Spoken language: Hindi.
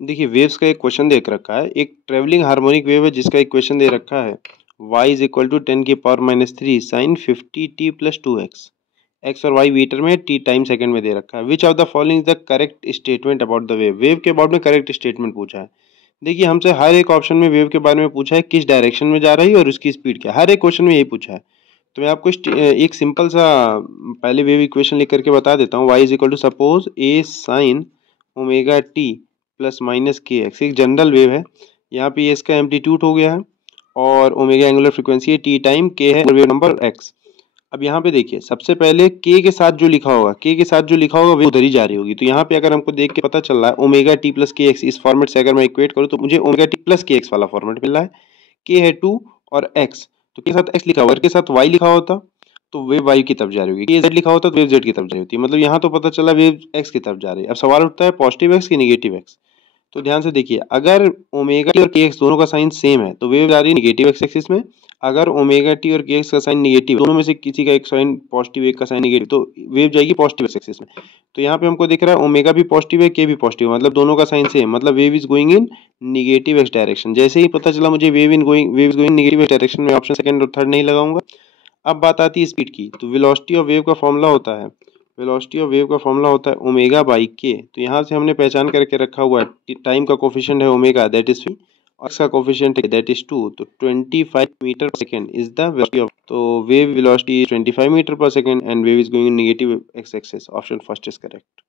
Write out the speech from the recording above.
देखिए वेव्स का एक क्वेश्चन देख रखा है, एक ट्रेवलिंग हार्मोनिक वेव है जिसका इक्वेशन दे रखा है y is equal to 10⁻³ sine 50t plus 2x। X और y मीटर में t टाइम सेकंड में दे रखा है। Which of the following is the correct statement about the wave. Wave के अबाउट में करेक्ट स्टेटमेंट पूछा है। देखिए हमसे हर एक ऑप्शन में वेव के बारे में पूछा है, किस डायरेक्शन में जा रही है और उसकी स्पीड क्या है, हर एक क्वेश्चन में यही पूछा है। तो मैं आपको एक सिंपल सा पहले वेव इक्वेशन लिख करके बता देता हूँ। y is equal to suppose a sine omega t plus minus k x, एक जनरल वेव है। यहाँ पे इसका एम्पलीट्यूड हो गया है और ओमेगा एंगुलर फ्रीक्वेंसी है, टी टाइम के है वेव नंबर एक्स। अब यहाँ पे देखिए सबसे पहले के साथ जो लिखा होगा, के साथ जो लिखा होगा वो उधर ही जा रही होगी। तो यहाँ पे अगर हमको देख के पता चल रहा है ओमेगा टी प्लस के एक्स, इस फॉर्मेट से अगर मैं इक्वेट करूँ तो मुझे ओमेगा टी प्लस के एक्स वाला फॉर्मेट मिल रहा है। के है 2 और एक्स, तो के साथ एक्स लिखा हुआ, के साथ वाई लिखा होता तो वेव वाई की तरफ जा रही होगी, के जेड लिखा होता तो वेव जेड की तरफ जा रही होती। मतलब यहाँ तो पता चला वेव एक्स की तरफ जा रही है। अब सवाल उठता है पॉजिटिव एक्स की नेगेटिव एक्स। तो ध्यान से देखिए, अगर ओमेगा टी और के एक्स दोनों का साइन सेम है तो वेव जा रही है नेगेटिव एक्स एक्सिस में। अगर ओमेगा टी और के एक्स का साइन नेगेटिव, दोनों में से किसी का एक साइन पॉजिटिव एक का साइन नेगेटिव, तो वेव जाएगी पॉजिटिव एक्स एक्सिस में। तो यहाँ पे हमको दिख रहा है ओमेगा भी पॉजिटिव है, के भी पॉजिटिव है, मतलब दोनों का साइन सेम, मतलब wave is going in negative x direction. जैसे ही पता चला मुझे wave is going negative x direction में, ऑप्शन सेकंड और थर्ड नहीं लगाऊंगा। अब बात आती है स्पीड की। तो वेलोसिटी ऑफ वेव का फॉर्मूला होता है, वेलोसिटी ऑफ वेव का फॉर्मूला होता है ओमेगा बाई के। तो यहाँ से हमने पहचान करके रखा हुआ है, टाइम का कोफिशिएंट है ओमेगा दैट इज 3 और x का कोफिशिएंट है दैट इज 2। तो 25 मीटर पर second is the velocity of, तो वेव वेलोसिटी 25 मीटर पर second and wave is going in negative x axis. Option first is correct.